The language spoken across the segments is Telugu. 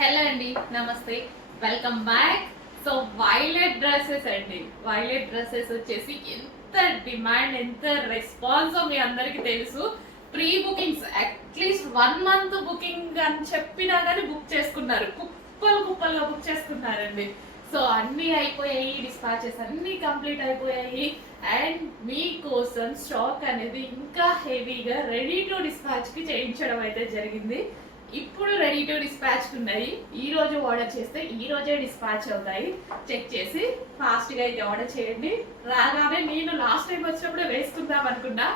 హలో అండి, నమస్తే, welcome back. So violet dresses అండి. వైలెట్ డ్రెస్సెస్ వచ్చేసి ఎంత డిమాండ్, ఎంత రెస్పాన్స్ మీ అందరికి తెలుసు. Pre bookings at least 1 month booking అని చెప్పినా కానీ బుక్ చేసుకున్నారు, కుప్పలు కుప్పలుగా బుక్ చేసుకున్నారండి. సో అన్నీ అయిపోయాయి, డిస్పాచెస్ అన్నీ కంప్లీట్ అయిపోయాయి. అండ్ మీకోసం స్టాక్ అనేది ఇంకా హెవీగా రెడీ టు డిస్పాచ్ కి చేయించడం అయితే జరిగింది. ఇప్పుడు రెడీ టు డిస్పాచ్ ఉన్నాయి. ఈ రోజు ఆర్డర్ చేస్తే ఈ రోజే డిస్పాచ్ అవుతాయి. చెక్ చేసి ఫాస్ట్ గా అయితే ఆర్డర్ చేయండి. రాగానే నేను లాస్ట్ టైం వచ్చినప్పుడే వేసుకుందాం అనుకున్నా,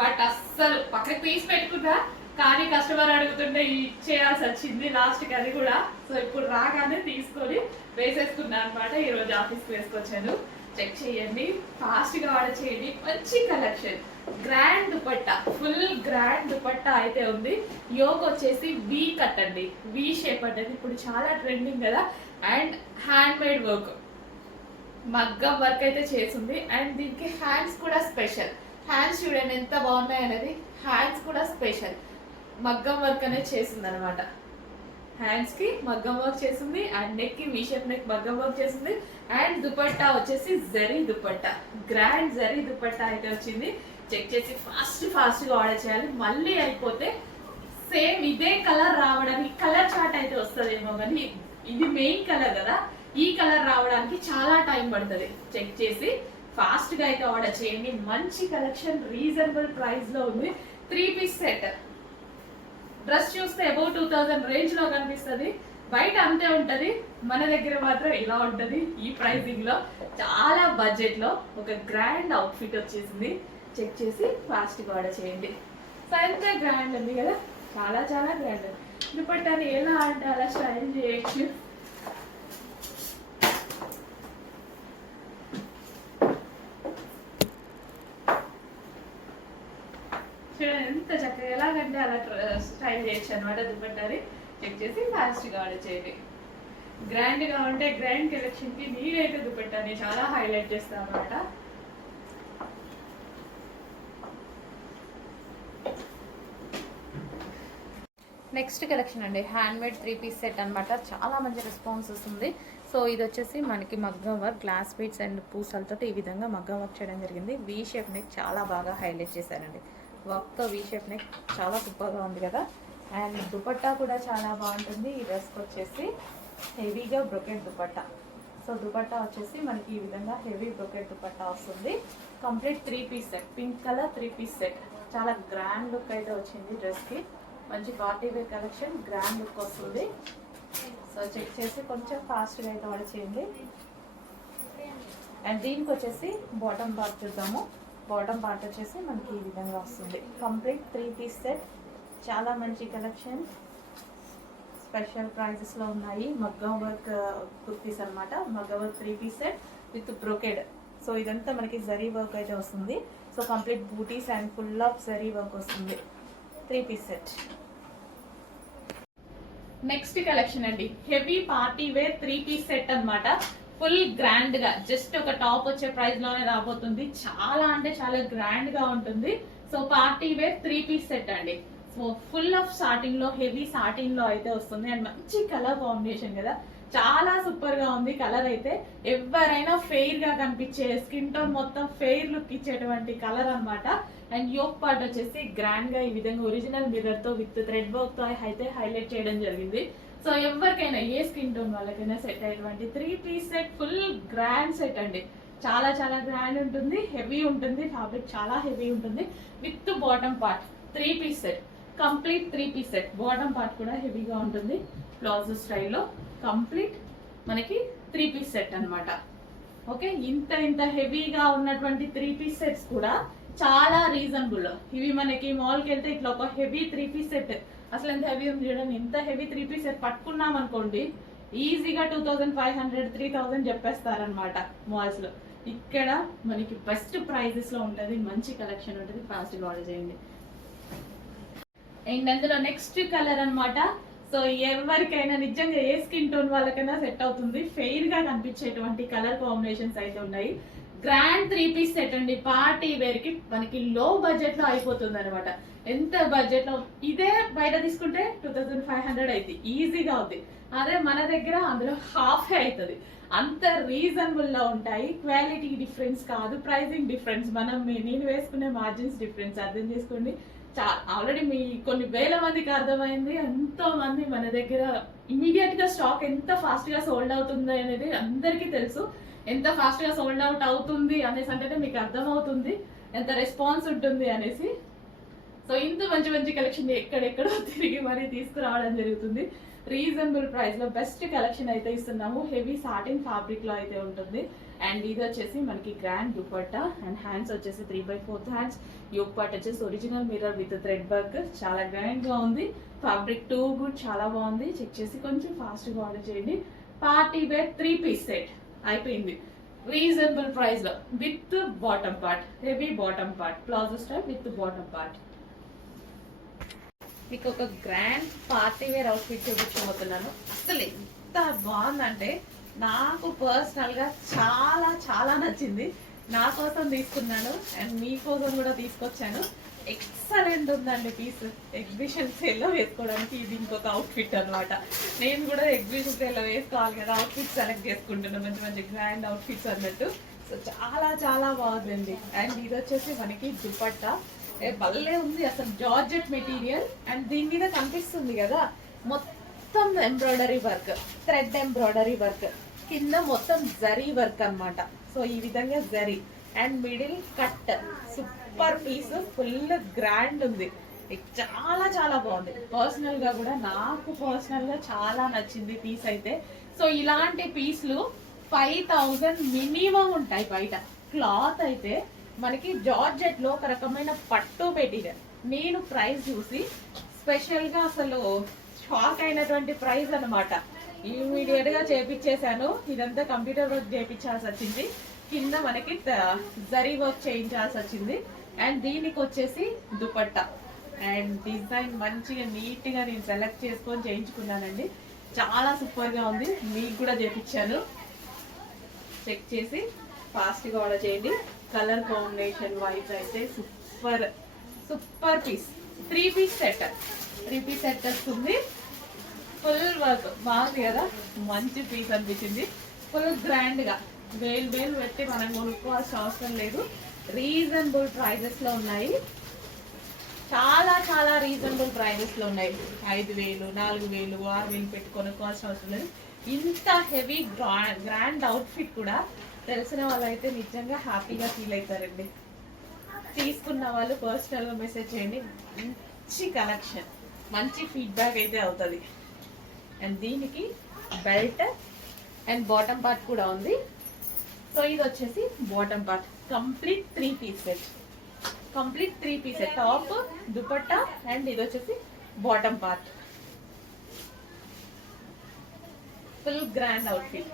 బట్ అస్సలు పక్కకి తీసి పెట్టుకున్నా, కానీ కస్టమర్ అడుగుతుంటే ఇచ్చేయాల్సి వచ్చింది లాస్ట్ కి అది కూడా. సో ఇప్పుడు రాగానే తీసుకొని వేసేసుకున్నా అనమాట. ఈ రోజు ఆఫీస్కి వేసుకొచ్చాను. చెక్ చేయండి, ఫాస్ట్ గా ఆర్డర్ చేయండి. మంచి collection, grand dupatta, full grand dupatta అయితే ఉంది. యోగ్ వచ్చేసి వి కట్ అండి, వి షేప్ అనేది ఇప్పుడు చాలా ట్రెండింగ్ కదా. అండ్ హ్యాండ్ మేడ్ వర్క్, మగ్గం వర్క్ అయితే చేసింది. అండ్ దీనికి హ్యాండ్స్ కూడా స్పెషల్. హ్యాండ్స్ చూడండి ఎంత బాగున్నాయి అనేది. హ్యాండ్స్ కూడా స్పెషల్ మగ్గం వర్క్ అనేది చేసింది అనమాట. హ్యాండ్స్ కి మగ్గం వర్క్ చేసింది, అండ్ నెక్ కి వి షేప్ నెక్ మగ్గం వర్క్ చేసింది. అండ్ దుపట్టా వచ్చేసి జరీ దుపట్టా, గ్రాండ్ జరీ దుపట్టా అయితే వచ్చింది. చెక్ చేసి ఫాస్ట్ గా ఆర్డర్ చేయాలి. మళ్ళీ అయిపోతే సేమ్ ఇదే కలర్ రావడానికి, కలర్ చార్ట్ అయితే వస్తుందేమో కానీ ఇది మెయిన్ కలర్ కదా, ఈ కలర్ రావడానికి చాలా టైం పడుతుంది. చెక్ చేసి ఫాస్ట్ గా అయితే ఆర్డర్ చేయండి. మంచి కలెక్షన్, రీజనబుల్ ప్రైస్ లో ఉంది. 3 piece సెట్. డ్రెస్ చూస్తే అబౌవ్ 2000 రేంజ్ లో కనిపిస్తుంది, బయట అంతే ఉంటది, మన దగ్గర మాత్రం ఇలా ఉంటది. ఈ ప్రైసింగ్ లో చాలా బడ్జెట్ లో ఒక గ్రాండ్ అవుట్ఫిట్ వచ్చేసింది. చెక్ చేసి ఫాస్ట్ గా ఆర్డర్ చేయండి. సో ఎంత గ్రాండ్ ఉంది కదా, చాలా చాలా గ్రాండ్. దుపట్టాని ఎలా అంటే అలా స్టైల్ చేయొచ్చు. ఎంత చక్కగా ఎలాగంటే అలా స్టైల్ చేయొచ్చు అనమాట దుపట్టాని. చెక్ చేసి ఫాస్ట్ గా ఆర్డర్ చేయండి. గ్రాండ్ గా ఉంటే గ్రాండ్ కలెక్షన్ కి నేనైతే దుపట్టాని చాలా హైలైట్ చేస్తాను అనమాట. నెక్స్ట్ కలెక్షన్ అండి, హ్యాండ్ మేడ్ 3 piece సెట్ అనమాట. చాలా మంచి రెస్పాన్స్ వస్తుంది. సో ఇది వచ్చేసి మనకి మగ్గం వర్క్, గ్లాస్ బీడ్స్ అండ్ పూసలతో ఈ విధంగా మగ్గం వర్క్ చేయడం జరిగింది. వి షేప్ నెక్ చాలా బాగా హైలైట్ చేశారండి. వర్క్తో వి షేప్ నెక్ చాలా సూపర్గా ఉంది కదా. అండ్ దుపట్టా కూడా చాలా బాగుంటుంది. ఈ డ్రెస్కి వచ్చేసి హెవీగా బ్రొకెట్ దుపట్టా. సో దుపట్టా వచ్చేసి మనకి ఈ విధంగా హెవీ బ్రొకెట్ దుపట్టా వస్తుంది. Complete 3 piece set, pink colour 3 piece set. చాలా గ్రాండ్ లుక్ అయితే వచ్చింది డ్రెస్కి. మంచి party wear collection, grand look వస్తుంది. సో చెక్ చేసి కొంచెం ఫాస్ట్గా అయితే ఆర్డర్ చేయండి. అండ్ దీనికి వచ్చేసి బాటమ్ పార్ట్ చూద్దాము. బాటమ్ పార్ట్ వచ్చేసి మనకి ఈ విధంగా వస్తుంది. కంప్లీట్ 3 piece సెట్, చాలా మంచి కలెక్షన్, స్పెషల్ ప్రైజెస్లో ఉన్నాయి. మగ్గం వర్క్ కుర్తీస్ అనమాట. మగ్గం work 3 piece set with brocade. So ఇదంతా మనకి జరీ వర్క్ అయితే వస్తుంది. సో కంప్లీట్ బూటీస్ and full of zari work వస్తుంది. 3 piece సెట్. నెక్స్ట్ కలెక్షన్ అండి, heavy party wear 3 piece set అనమాట. ఫుల్ గ్రాండ్ గా, జస్ట్ ఒక టాప్ వచ్చే ప్రైస్ లోనే రాబోతుంది. చాలా అంటే చాలా గ్రాండ్ గా ఉంటుంది. So party wear 3 piece set అండి. సో ఫుల్ ఆఫ్ సాటిన్ లో, హెవీ సాటిన్ లో అయితే వస్తుంది. అండ్ మంచి కలర్ కాంబినేషన్ కదా, చాలా సూపర్ గా ఉంది కలర్ అయితే. ఎవరైనా ఫెయిర్ గా కనిపించే, స్కిన్ టోన్ మొత్తం ఫెయిర్ లుక్ ఇచ్చేటువంటి కలర్ అనమాట. అండ్ యోక్ పార్ట్ వచ్చేసి గ్రాండ్ గా ఈ విధంగా ఒరిజినల్ మిర్రర్ తో విత్ థ్రెడ్ వర్క్ తో అయితే హైలైట్ చేయడం జరిగింది. సో ఎవరికైనా ఏ స్కిన్ టోన్ వాళ్ళకైనా సెట్ అయ్యేటువంటి 3 piece set, full grand set అండి. చాలా చాలా గ్రాండ్ ఉంటుంది, హెవీ ఉంటుంది, ఫ్యాబ్రిక్ చాలా హెవీ ఉంటుంది. With bottom part 3 piece set, complete 3 piece set. Bottom part కూడా హెవీగా ఉంటుంది, ప్లాజో స్టైల్లో. కంప్లీట్ మనకి 3 piece సెట్ అనమాట. ఓకే, ఇంత హెవీగా ఉన్నటువంటి 3 piece సెట్స్ కూడా చాలా రీజనబుల్. ఇవి మనకి మాల్కి వెళ్తే ఇట్లా ఒక హెవీ 3 piece సెట్, అసలు ఎంత హెవీ ఉంది చూడండి. ఇంత హెవీ 3 piece సెట్ పట్టుకున్నాం అనుకోండి, ఈజీగా 2500 3000 చెప్పేస్తారనమాట మాల్స్ లో. ఇక్కడ మనకి బెస్ట్ ప్రైజెస్ లో ఉంటుంది, మంచి కలెక్షన్ ఉంటుంది. ఫాస్ట్ గా ఆర్డర్ చేయండి. అండ్ అందులో నెక్స్ట్ కలర్ అనమాట. సో ఎవరికైనా నిజంగా ఏ స్కిన్ టోన్ వాళ్ళకైనా సెట్ అవుతుంది. ఫెయిర్ గా కనిపించేటువంటి కలర్ కాంబినేషన్స్ అయితే ఉన్నాయి. గ్రాండ్ 3 పీస్ సెట్ అండి. పార్టీ వేర్ కి మనకి లో బడ్జెట్ లో అయిపోతుంది అనమాట. ఎంత బడ్జెట్ లో ఇదే బయట తీసుకుంటే 2500 అవుతుంది, ఈజీగా అవుతుంది. అదే మన దగ్గర అందులో హాఫ్ అవుతుంది. అంత రీజనబుల్ లో ఉంటాయి. క్వాలిటీ డిఫరెన్స్ కాదు, ప్రైసింగ్ డిఫరెన్స్. నేను వేసుకునే మార్జిన్స్ డిఫరెన్స్ అర్థం చేసుకోండి. ఆల్రెడీ మీ కొన్ని వేల మందికి అర్థమైంది. ఎంతో మంది మన దగ్గర ఇమీడియట్ గా స్టాక్ ఎంత ఫాస్ట్ గా సోల్డ్ అవుతుంది అనేది అందరికీ తెలుసు. ఎంత ఫాస్ట్ గా సోల్డ్ అవుట్ అవుతుంది అనేసి అంటేనే మీకు అర్థమవుతుంది ఎంత రెస్పాన్స్ ఉంటుంది అనేసి. సో ఇంత మంచి మంచి కలెక్షన్ ఎక్కడెక్కడో తిరిగి మరీ తీసుకురావడం జరుగుతుంది. రీజనబుల్ ప్రైస్ లో బెస్ట్ కలెక్షన్ అయితే ఇస్తున్నాము. హెవీ సాటిన్ ఫ్యాబ్రిక్ లో అయితే ఉంటుంది. అండ్ ఇది వచ్చేసి మనకి గ్రాండ్ దుపట్టా అండ్ హ్యాండ్స్ వచ్చేసి 3/4 హ్యాండ్స్. యోక్ పార్ట్ వచ్చేసి original mirror with thread work. చాలా గ్రాండ్ గా ఉంది. ఫ్యాబ్రిక్ టూ గుడ్, చాలా బాగుంది. చెక్ చేసి కొంచెం ఫాస్ట్ గా ఆర్డర్ చేయండి. పార్టీ వేర్ 3 పీస్ సెట్ అయిపోయింది రీజనబుల్ ప్రైస్ లో with bottom part, heavy bottom part, palazzo style with bottom part. మీకు ఒక గ్రాండ్ పార్టీ వేర్ అవుట్ఫిట్ చూపించబోతున్నాను. అసలు ఎంత బాగుందంటే నాకు పర్సనల్ గా చాలా చాలా నచ్చింది. నా కోసం తీసుకున్నాను అండ్ మీకోసం కూడా తీసుకొచ్చాను. ఎక్సలెంట్ ఉందండి పీస్. ఎగ్జిబిషన్ సేల్ లో వేసుకోవడానికి ఇది ఇంకొక అవుట్ఫిట్ అనమాట. నేను కూడా ఎగ్జిబిషన్ సేల్ లో వేసుకోవాలి కదా, అవుట్ఫిట్ సెలెక్ట్ చేసుకుంటున్నాను మంచి మంచి గ్రాండ్ అవుట్ఫిట్స్ అన్నట్టు. సో చాలా చాలా బాగుందండి. అండ్ ఇది వచ్చేసి మనకి దుపట్టా భలే ఉంది అసలు, జార్జెట్ మెటీరియల్. అండ్ దీని మీద కనిపిస్తుంది కదా మొత్తం embroidery work, thread embroidery work, కింద మొత్తం జరీ వర్క్ అన్నమాట. సో ఈ విధంగా zari and middle cut. Super piece, full grand ఉంది. చాలా చాలా బాగుంది. పర్సనల్ గా కూడా నాకు పర్సనల్ గా చాలా నచ్చింది పీస్ అయితే. సో ఇలాంటి పీస్లు 5000 మినిమం ఉంటాయి బయట. క్లాత్ అయితే మనకి జార్జెట్ లో ఒక రకమైన పట్టు మెటీరియల్. నేను ప్రైస్ చూసి స్పెషల్ గా అసలు షాక్ అయినటువంటి ప్రైస్ అనమాట. ఇమీడియట్ గా చేపించేశాను. ఇదంతా కంప్యూటర్ వర్క్ చేయించాల్సి వచ్చింది. కింద మనకి జరీ వర్క్ చేయించాల్సి వచ్చింది. అండ్ దీనికి వచ్చేసి దుపట్టా అండ్ డిజైన్ మంచిగా నీట్ గా నేను సెలెక్ట్ చేసుకొని చేయించుకున్నానండి. చాలా సూపర్ గా ఉంది. మీకు కూడా చేయించాను. చెక్ చేసి ఫాస్ట్ గా ఆర్డర్ చేయండి. కలర్ కాంబినేషన్ వైజ్ అయితే super super piece. 3 piece set, 3 piece set వస్తుంది. ఫుల్ వర్క్ బాగుంది కదా, మంచి పీస్ అనిపించింది. ఫుల్ గ్రాండ్ గా వేలు పెట్టి మనం కొనుక్కోవాల్సిన అవసరం లేదు. రీజనబుల్ ప్రైజెస్ లో ఉన్నాయి. చాలా చాలా రీజనబుల్ ప్రైజెస్ లో ఉన్నాయి. 5000, 4000, 6000 పెట్టి కొనుక్కోవాల్సిన అవసరం లేదు. ఇంత హెవీ గ్రాండ్ అవుట్ఫిట్ కూడా తెలిసిన వాళ్ళైతే నిజంగా హ్యాపీగా ఫీల్ అవుతారండి. తీసుకున్న వాళ్ళు పర్సనల్ గా మెసేజ్ చేయండి. మంచి కలెక్షన్, మంచి ఫీడ్బ్యాక్ అయితే అవుతుంది. అండ్ దీనికి బెల్ట్ అండ్ బాటమ్ పార్ట్ కూడా ఉంది. సో ఇది వచ్చేసి bottom part. Complete 3 piece set, complete 3 piece set. Top, dupatta and ఇది వచ్చేసి bottom part. Full grand outfit.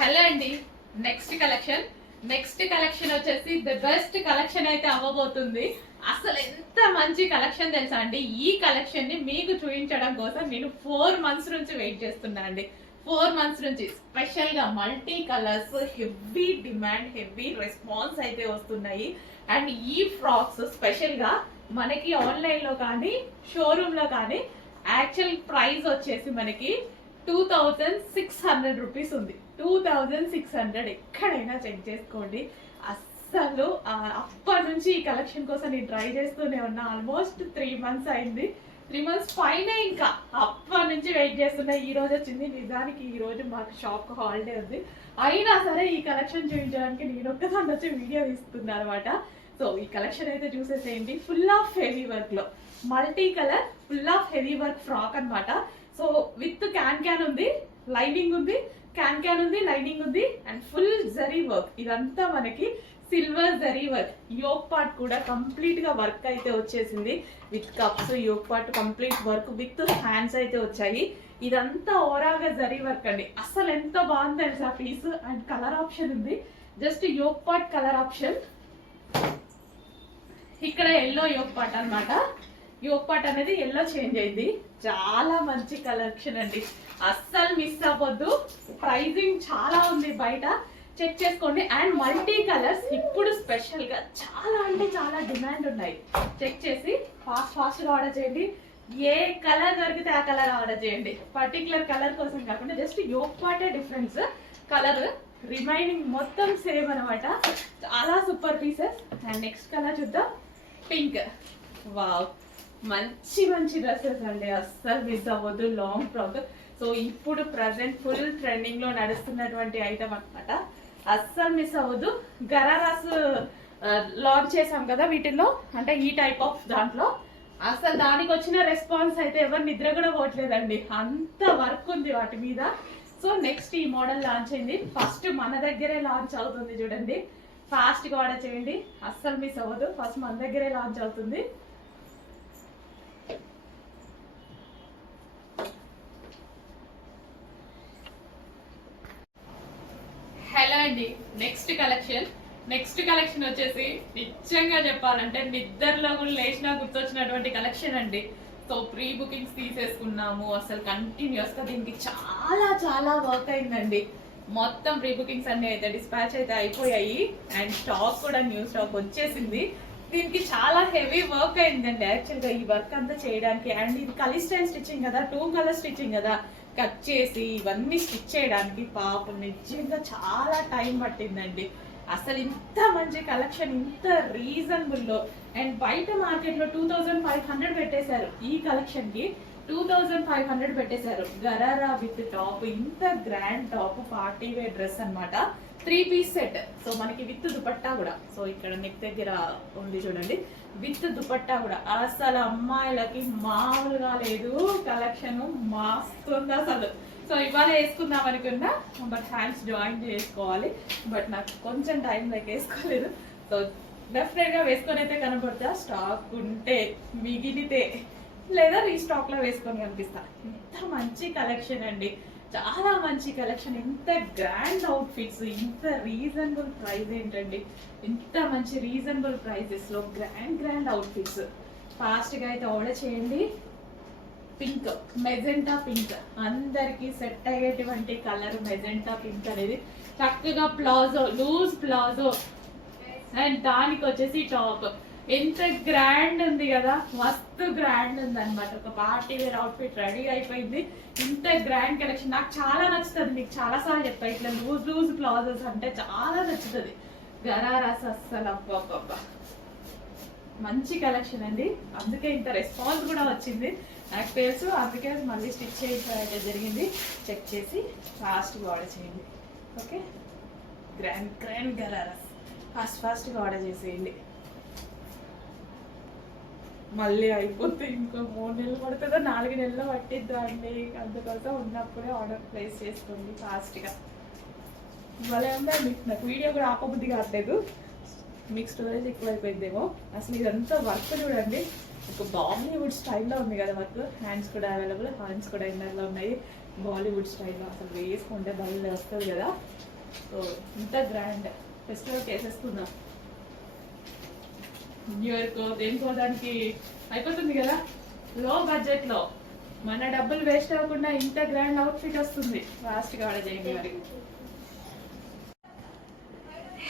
Hello అండి, నెక్స్ట్ కలెక్షన్ వచ్చేసి ద బెస్ట్ కలెక్షన్ అయితే అవ్వబోతుంది. అసలు ఎంత మంచి కలెక్షన్ తెలుసా అండి. ఈ కలెక్షన్ ని మీకు చూపించడం కోసం నేను 4 months నుంచి వెయిట్ చేస్తున్నా అండి. 4 months నుంచి స్పెషల్ గా multi colours, heavy demand, heavy response అయితే వస్తున్నాయి. అండ్ ఈ ఫ్రాక్స్ స్పెషల్ గా మనకి ఆన్లైన్ లో కానీ షోరూమ్ లో కానీ యాక్చువల్ ప్రైస్ వచ్చేసి మనకి 2600 రూపీస్ ఉంది. 2600 ఎక్కడైనా చెక్ చేసుకోండి. అస్సలు అప్పటి నుంచి ఈ కలెక్షన్ కోసం నేను ట్రై చేస్తూనే ఉన్నా. ఆల్మోస్ట్ 3 months అయింది. 3 months పైన ఇంకా అప్పటి నుంచి వెయిట్ చేస్తున్నా. ఈ రోజు వచ్చింది. నిజానికి ఈ రోజు మాకు షాప్ హాలిడే ఉంది. అయినా సరే ఈ కలెక్షన్ చూపించడానికి నేను ఒక్కసారి వచ్చి వీడియో తీస్తున్నా అనమాట. సో ఈ కలెక్షన్ అయితే చూసేసేయండి. ఫుల్ ఆఫ్ హెవీ వర్క్ లో multi colour full of heavy work frock అనమాట. సో విత్ క్యాన్ ఉంది, లైనింగ్ ఉంది, క్యాన్ ఉంది, లైనింగ్ ఉంది అండ్ ఫుల్ జరీ వర్క్. ఇదంతా మనకి silver zari work. Yoke part కూడా కంప్లీట్ గా వర్క్ అయితే వచ్చేసింది. With cuffs, yoke part complete work with hands అయితే వచ్చాయి. ఇదంతా ఓవరాల్ గా జరీ వర్క్ అండి. అసలు ఎంత బాగుంది తెలుసా పీస్. అండ్ కలర్ ఆప్షన్ ఉంది. Just yoke part colour option. ఇక్కడ ఎల్లో యోక్ పార్ట్ అనమాట. యోక్ పార్ట్ అనేది ఎల్లో చేంజ్ అయింది. చాలా మంచి కలెక్షన్ అండి, అస్సలు మిస్ అవ్వద్దు. ప్రైజింగ్ చాలా ఉంది, బయట చెక్ చేసుకోండి. అండ్ మల్టీ కలర్స్ ఇప్పుడు స్పెషల్ గా చాలా అంటే చాలా డిమాండ్ ఉన్నాయి. చెక్ చేసి ఫాస్ట్ గా ఆర్డర్ చేయండి. ఏ కలర్ దొరికితే ఆ కలర్ ఆర్డర్ చేయండి. పర్టికులర్ కలర్ కోసం కాకుండా జస్ట్ యోక్ పార్టే డిఫరెన్స్, కలర్ రిమైనింగ్ మొత్తం సేమ్ అనమాట. చాలా super pieces. And next colour చూద్దాం, పింక్. వావ్, మంచి మంచి డ్రెస్సెస్ అండి, అస్సలు మిస్ అవ్వద్దు. Long frock. సో ఇప్పుడు ప్రజెంట్ ఫుల్ ట్రెండింగ్ లో నడుస్తున్నటువంటి ఐటమ్ అనమాట, అస్సలు మిస్ అవ్వద్దు. గరారాస్ లాంచ్ చేసాం కదా వీటిల్లో, అంటే ఈ టైప్ ఆఫ్ దాంట్లో. అసలు దానికి వచ్చిన రెస్పాన్స్ అయితే ఎవరు నిద్ర కూడా పోవట్లేదండి, అంత వర్క్ ఉంది వాటి మీద. సో నెక్స్ట్ ఈ మోడల్ లాంచ్ అయింది, ఫస్ట్ మన దగ్గరే లాంచ్ అవుతుంది చూడండి. ఫాస్ట్ గా ఆర్డర్ చేయండి, అస్సలు మిస్ అవ్వదు. ఫస్ట్ మన దగ్గరే లాంచ్ అవుతుంది. హలో అండి, నెక్స్ట్ కలెక్షన్ వచ్చేసి నిజంగా చెప్పాలంటే నిద్రలో కూడా లేచినా గుర్తొచ్చినటువంటి కలెక్షన్ అండి. సో ప్రీ బుకింగ్స్ తీసేసుకున్నాము, అసలు కంటిన్యూస్ గా దీనికి చాలా చాలా వర్క్ అయిందండి. మొత్తం ప్రీ బుకింగ్స్ అన్ని అయితే డిస్పాచ్ అయితే అయిపోయాయి. అండ్ స్టాక్ కూడా న్యూ స్టాక్ వచ్చేసింది. దీనికి చాలా హెవీ వర్క్ అయిందండి యాక్చువల్గా ఈ వర్క్ అంతా చేయడానికి. అండ్ ఇది కలిస్టైల్ స్టిచ్చింగ్ కదా, 2 కలర్ స్టిచ్చింగ్ కదా, కట్ చేసి ఇవన్నీ స్టిచ్ చేయడానికి పాపం నిజంగా చాలా టైం పట్టిందండి. అసలు ఇంత మంచి కలెక్షన్ ఇంత రీజనబుల్ లో. అండ్ బయట మార్కెట్ లో 2500 పెట్టేశారు, ఈ కలెక్షన్ కి 2500 పెట్టేశారు. గరారా విత్ టాప్, ఇంత grand top, party wear dress అనమాట. 3 పీస్ సెట్. సో మనకి విత్ దుపట్టా కూడా, సో ఇక్కడ నెక్ దగ్గర ఉంది చూడండి, విత్ దుపట్టా కూడా. అసలు అమ్మాయిలకి మామూలుగా లేదు కలెక్షన్, మస్తుంది అసలు. సో ఇవాళ వేసుకుందాం అనుకున్నా, బట్ హ్యాండ్స్ జాయిన్ చేసుకోవాలి, బట్ నాకు కొంచెం టైం లేక వేసుకోలేదు. సో డెఫినెట్ గా వేసుకొని అయితే కనబడతా, స్టాక్ ఉంటే మిగిలితే, లేదా రీస్టాక్ లో వేసుకొని కనిపిస్తా. ఇంత మంచి కలెక్షన్ అండి, చాలా మంచి కలెక్షన్. ఇంత గ్రాండ్ అవుట్ఫిట్స్, ఇంత రీజనబుల్ ప్రైస్ ఏంటండి, ఇంత మంచి రీజనబుల్ ప్రైజెస్ లో గ్రాండ్ అవుట్ఫిట్స్. ఫాస్ట్ గా అయితే ఆర్డర్ చేయండి. పింక్, మెజెంటా పింక్, అందరికి సెట్ అయ్యేటువంటి కలర్ మెజెంటా పింక్ అనేది. చక్కగా ప్లాజో, లూజ్ ప్లాజో, అండ్ దానికి వచ్చేసి టాప్. ఎంత గ్రాండ్ ఉంది కదా, మస్తు గ్రాండ్ ఉంది అనమాట. ఒక పార్టీ వేర్ అవుట్ఫిట్ రెడీ అయిపోయింది. ఇంత గ్రాండ్ కలెక్షన్ నాకు చాలా నచ్చుతుంది. మీకు చాలా సార్లు చెప్పా, ఇట్లా లూజ్ ప్లాజోస్ అంటే చాలా నచ్చుతుంది. గరారాస్ అస్సలు అబ్బా మంచి కలెక్షన్ అండి, అందుకే ఇంత రెస్పాన్స్ కూడా వచ్చింది నాకు తెలుసు. అందుకే మళ్ళీ స్టిచ్ చేయడం జరిగింది. చెక్ చేసి ఫాస్ట్గా ఆర్డర్ చేయండి. ఓకే, గ్రాండ్ గరారాస్ ఫాస్ట్గా ఆర్డర్ చేసేయండి. మళ్ళీ అయిపోతే ఇంకో 3 నెలలు పడుతుందో 4 నెలలు పట్టిద్దా అండి. అందుకోసం ఉన్నప్పుడే ఆర్డర్ ప్లేస్ చేసుకోండి ఫాస్ట్గా. ఇవాళ ఉందండి, నాకు వీడియో కూడా ఆపబుద్ధి కావట్లేదు, మీకు స్టోరేజ్ ఎక్కువ అయిపోయిందేమో. అసలు ఇదంతా వర్క్ చూడండి, ఒక బాలీవుడ్ స్టైల్లో ఉంది కదా వర్క్. హ్యాండ్స్ కూడా అవైలబుల్, హ్యాండ్స్ కూడా ఇన్నర్లో ఉన్నాయి బాలీవుడ్ స్టైల్లో. అసలు వేసుకుంటే బయలు వస్తుంది కదా. సో ఇంత గ్రాండ్ ఫెస్టివల్ వేసేసుకుందాం. న్యూ ఇయర్కో దేనికో దానికి అయిపోతుంది కదా. లో బడ్జెట్లో మన డబ్బులు వేస్ట్ అవ్వకుండా ఇంత గ్రాండ్ అవుట్ఫిట్ వస్తుంది. ఫాస్ట్గా ఆర్డర్ చేయండి మరి.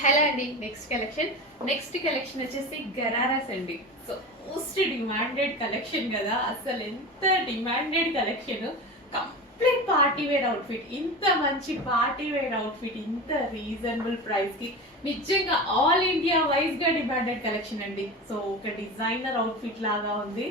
హలో అండి, నెక్స్ట్ కలెక్షన్ వచ్చేసి గరారాస్ అండి. సో మోస్ట్ డిమాండెడ్ కలెక్షన్ కదా, అసలు ఎంత demanded collection. Complete party wear outfit, ఇంత మంచి పార్టీ వేర్ అవుట్ఫిట్ ఇంత రీజనబుల్ ప్రైస్ కి నిజంగా ఆల్ ఇండియా వైజ్ గా డిమాండెడ్ కలెక్షన్ అండి. సో ఒక డిజైనర్ అవుట్ఫిట్ లాగా ఉంది,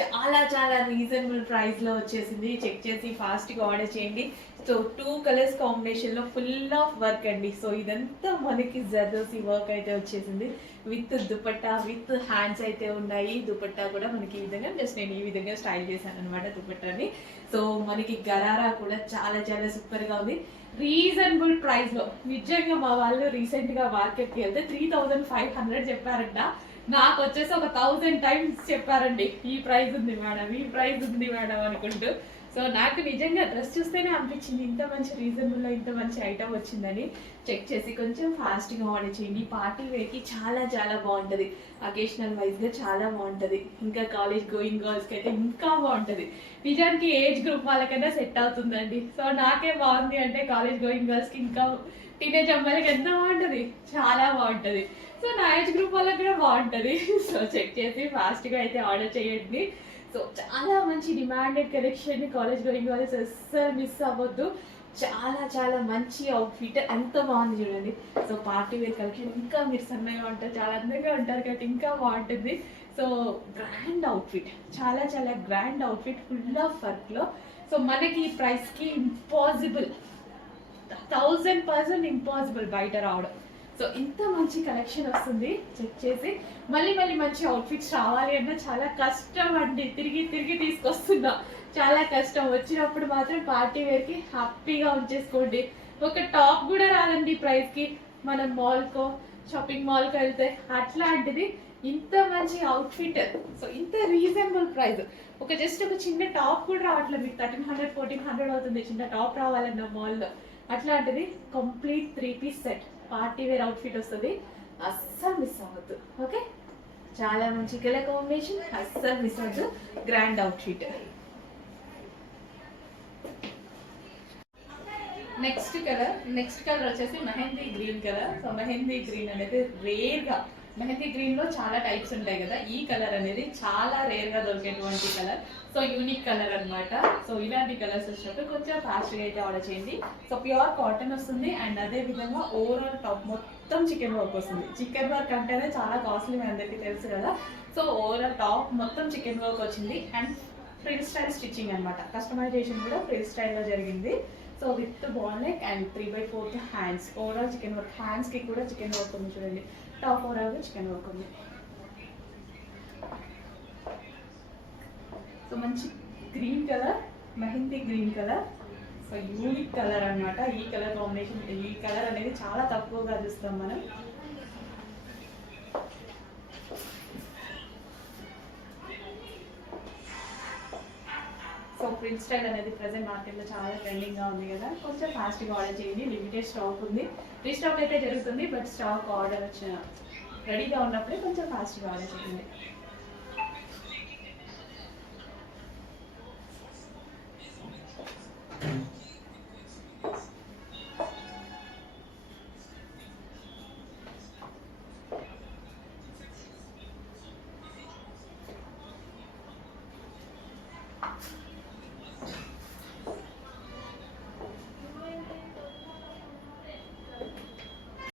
చాలా చాలా రీజనబుల్ ప్రైస్ లో వచ్చేసింది. చెక్ చేసి ఫాస్ట్ గా ఆర్డర్ చేయండి. సో 2 కలర్స్ కాంబినేషన్ లో ఫుల్ ఆఫ్ వర్క్ అండి. సో ఇదంతా మనకి జర్దోసి వర్క్ అయితే వచ్చేసింది. విత్ దుపట్టా, విత్ హ్యాండ్స్ అయితే ఉన్నాయి. దుపట్టా కూడా మనకి ఈ విధంగా, జస్ట్ నేను ఈ విధంగా స్టైల్ చేశాను అనమాట దుపట్టాని. సో మనకి గరారా కూడా చాలా చాలా సూపర్ గా ఉంది. రీజనబుల్ ప్రైస్ లో నిజంగా మా వాళ్ళు రీసెంట్ గా మార్కెట్ కి వెళ్తే 3500 చెప్పారంట. నాకు వచ్చేసి ఒక 1000 టైమ్స్ చెప్పారండి, ఈ ప్రైస్ ఉంది మేడం, ఈ ప్రైస్ ఉంది మేడం అనుకుంటూ. సో నాకు నిజంగా డ్రెస్ చూస్తేనే అనిపించింది ఇంత మంచి రీజనబుల్లో ఇంత మంచి ఐటమ్ వచ్చిందని. చెక్ చేసి కొంచెం ఫాస్ట్గా ఆర్డర్ చేయండి. పార్టీ వేర్కి చాలా చాలా బాగుంటుంది, అకేషనల్ వైజ్గా చాలా బాగుంటుంది, ఇంకా కాలేజ్ గోయింగ్ గర్ల్స్కి అయితే ఇంకా బాగుంటుంది. నిజానికి ఏజ్ గ్రూప్ వాళ్ళకైనా సెట్ అవుతుందండి. సో నాకే బాగుంది అంటే కాలేజ్ గోయింగ్ గర్ల్స్కి ఇంకా టీనేజ్ అమ్మాయిలకి ఎంత బాగుంటుంది, చాలా బాగుంటుంది. సో నా ఏజ్ గ్రూప్ వాళ్ళకి కూడా బాగుంటుంది. సో చెక్ చేసి ఫాస్ట్గా అయితే ఆర్డర్ చేయండి. సో చాలా మంచి demanded collection, college going girls అస్సలు మిస్ అవ్వద్దు. చాలా చాలా మంచి అవుట్ఫిట్, ఎంత బాగుంది చూడండి. సో పార్టీ వేర్ కలెక్షన్ ఇంకా మీరు సన్నగా ఉంటారు, చాలా అందంగా ఉంటారు కాబట్టి ఇంకా బాగుంటుంది. సో గ్రాండ్ అవుట్ఫిట్, చాలా చాలా గ్రాండ్ అవుట్ఫిట్, ఫుల్ ఆఫ్ వర్క్లో. సో మనకి ఈ ప్రైస్కి ఇంపాసిబుల్, 1000% ఇంపాసిబుల్ బయట రావడం. సో ఇంత మంచి కలెక్షన్ వస్తుంది. చెక్ చేసి మళ్ళీ మళ్ళీ మంచి అవుట్ఫిట్స్ రావాలి అన్నా చాలా కష్టం అండి. తిరిగి తిరిగి తీసుకొస్తున్నా, చాలా కష్టం. వచ్చినప్పుడు మాత్రం పార్టీ వేర్కి హ్యాపీగా ఉంచేసుకోండి. ఒక టాప్ కూడా రాదండి ప్రైస్కి. మనం మాల్కో షాపింగ్ మాల్కి వెళ్తే అట్లాంటిది ఇంత మంచి అవుట్ఫిట్. సో ఇంత రీజనబుల్ ప్రైస్. జస్ట్ ఒక చిన్న టాప్ కూడా రావట్లేదు మీకు. 1300 1400 అవుతుంది చిన్న టాప్ రావాలన్న మాల్లో. అట్లాంటిది complete 3 piece set party wear outfit వస్తుంది. అస్సలు మిస్ అవ్వద్దు. ఓకే, చాలా మంచి కలర్ కాంబినేషన్, అస్సలు మిస్ అవ్వద్దు. Grand outfit. నెక్స్ట్ కలర్ వచ్చేసి mehndi green colour. So mehndi green అనేది రేర్గా, మెహందీ గ్రీన్ లో చాలా టైప్స్ ఉంటాయి కదా, ఈ కలర్ అనేది చాలా రేర్ గా దొరికేటువంటి కలర్. సో యూనిక్ కలర్ అన్నమాట. సో ఇలాంటి కలర్స్ వచ్చినప్పుడు కొంచెం ఫాస్ట్గా అయితే ఆర్డర్ చేయండి. సో ప్యూర్ కాటన్ వస్తుంది అండ్ అదే విధంగా ఓవరాల్ టాప్ మొత్తం చికెన్ వర్క్ వస్తుంది. చికెన్ వర్క్ అంటేనే చాలా కాస్ట్లీ, మీ అందరికీ తెలుసు కదా. సో ఓవరాల్ టాప్ మొత్తం చికెన్ వర్క్ వచ్చింది అండ్ ఫ్రీ స్టైల్ స్టిచ్చింగ్ అనమాట. కస్టమైజేషన్ కూడా ఫ్రీ స్టైల్లో జరిగింది. So with ball neck and 3/4 hands. Overall chicken work, హ్యాండ్స్కి కూడా చికెన్ వర్క్ ఉంది చూడండి. టాప్ ఓవరాల్గా చికెన్ వర్క్ ఉంది. సో మంచి green colour, mehndi green colour. So unique colour అనమాట. ఈ కలర్ కాంబినేషన్, ఈ కలర్ అనేది చాలా తక్కువగా చూస్తాం మనం. సో ప్రింట్ స్టైల్ అనేది ప్రెసెంట్ మార్కెట్లో చాలా ట్రెండింగ్గా ఉంది కదా. కొంచెం ఫాస్ట్గా ఆర్డర్ చేయండి. లిమిటెడ్ స్టాక్ ఉంది, రీస్టాక్ అయితే జరుగుతుంది. బట్ స్టాక్ ఆర్డర్ వచ్చిన రెడీగా ఉన్నప్పుడే కొంచెం ఫాస్ట్గా ఆర్డర్ చేయండి.